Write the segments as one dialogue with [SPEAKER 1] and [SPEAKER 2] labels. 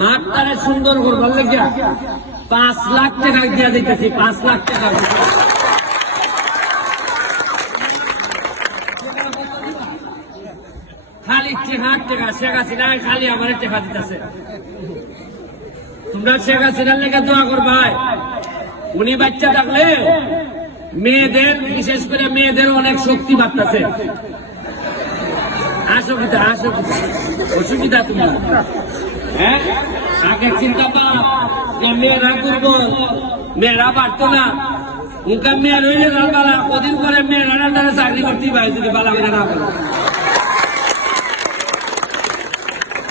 [SPEAKER 1] মাঠটারে সুন্দর করবার লাগিয়া পাঁচ লাখ টাকা দিয়া দিতেছি, পাঁচ লাখ টাকা। তোমরা দোয়া উনি বাচ্চা থাকলে মেয়েদের, বিশেষ করে মেয়েদের অনেক শক্তি বাড়তেছে। আসো কিতা, আসো অসুবিধা তুমি হ্যাঁ? আগে চিন্তা পাপ যে মেয়েরা করব। মেয়েরা পারতো না। উনকা মেয়ের হইলে না বালা কদিন পরে মেয়েরা রান্নারে চাকরি করতেই পারে যদি বালা করে না করে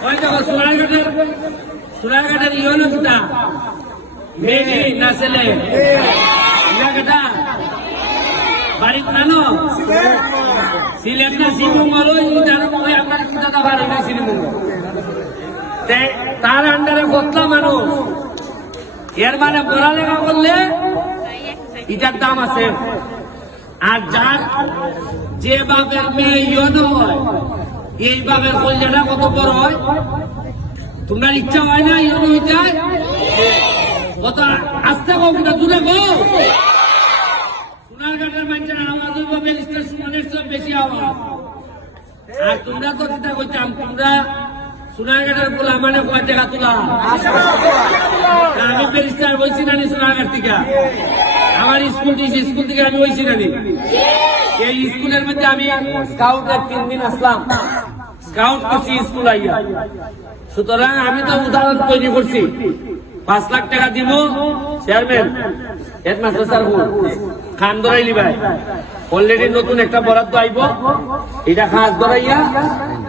[SPEAKER 1] ওই দেখো না কেটা না শ্রীমঙ্গল ওই জানো ওই আপনার কোথাটা বাড়ি না শ্রীমঙ্গল তে তার আন্ডারে কতলা মানুষ। এর মানে পড়ালেখা করলে এটার দাম আছে। আর যার যে বাপের মেয়ে ইয়নো হয়, এই বাপের কল্যাণটা কত বড় হয়? তোমরা ইচ্ছা হয় না ইয়নো হইতে? কত আস্তে কো কিনা দূরে গো মানুষের হইব ব্যারিস্টার সুমনের সব বেশি আওয়াজ। আর তোমরা তো যেটা কইতাম, তোমরা সোনারঘাটের বলে মানে কয় টাকা তোলা। আমি ব্যারিস্টার বলছি না নি সোনারঘাট থেকে? আমার স্কুল থেকে স্কুল থেকে আমি বলছি না নি? এই স্কুলের মধ্যে আমি স্কাউটের তিন দিন আসলাম। স্কাউট করছি স্কুল আইয়া। সুতরাং আমি তো উদাহরণ তৈরি করছি। পাঁচ লাখ টাকা দিব চেয়ারম্যান হেডমাস্টার স্যার খান ধরাইলি ভাই। অলরেডি নতুন একটা বরাদ্দ আইব। এটা খাস ধরাইয়া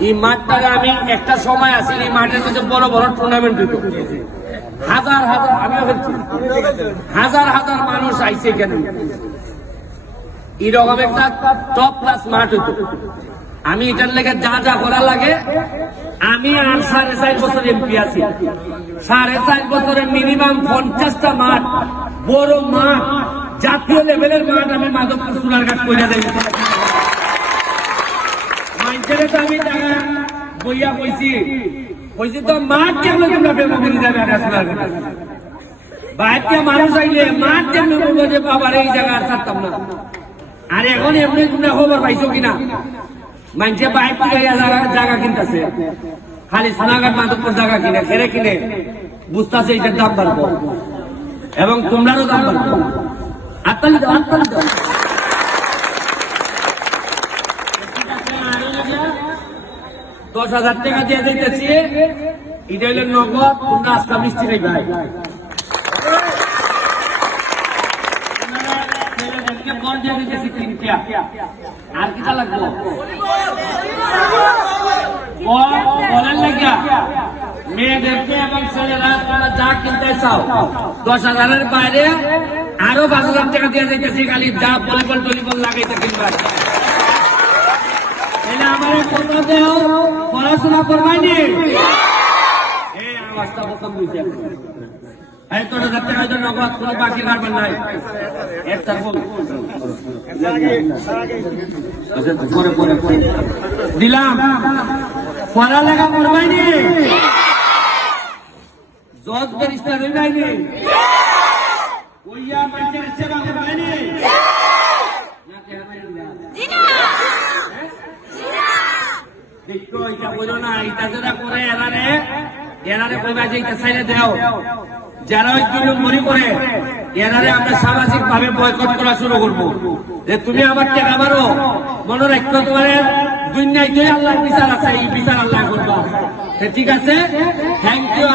[SPEAKER 1] এই মাঠটাকে আমি একটা সময় আছি এই মাঠের মধ্যে বড় বড় টুর্নামেন্ট হইত হাজার হাজার, আমিও হাজার হাজার মানুষ আইছে এখানে। এরকম একটা টপ ক্লাস মাঠ হইত আমি এটার লেগে যা যা করা লাগে, আমি আর সাড়ে চার বছর এমপি আছি। সাড়ে চার বছরে মিনিমাম পঞ্চাশটা মাঠ, বড় মাঠ, জাতীয় লেভেলের মাঠ আমি মাধবপুর সোনারঘাট করে দেব তো আমি টাকা বইয়া কইছি কইছি তো মাঠ তোমরা করে যাবে বাইরে মানুষ আইলে মাঠ বাবার এই জায়গা আর ছাড়তাম না আর এখন এমনি তোমরা খবর পাইছো কিনা মানুষে বাইক জায়গা কিনতেছে খালি সোনাঘাট মাধবপুর জায়গা কিনে খেরে কিনে বুঝতেছে এটার দাম বাড়বো এবং তোমরারও দাম বাড়বো আত্মালি দাও আত্মালি দাও দশ হাজার টাকা দিয়ে দিতেছি। এটা হইলে নগদ আজকা মিষ্টি নেই ভাই। বল আর বল তোমরা যা কিনতে চাও। দশ হাজারের বাইরে আরও পাঁচ হাজার টাকা দিয়ে যাইতেছি খালি যা ভলিবল টলিবল লাগাইতে কিনবা। পরে পরে পরে। দিলাম। পড়ালেখা করবাইনি জজ ব্যারিস্টার হইবাইনি ওইয়া মানুষের সেবা করবাইনি না কে বলো না এটা যারা করে এরারে সামাজিক ভাবে বয়কট করা শুরু তুমি আমার টাকা মারো, মনে রাখতো তোমার দুনিয়ায় দুই আছে, এই বিচার আল্লাহ করবা। ঠিক আছে? Thank you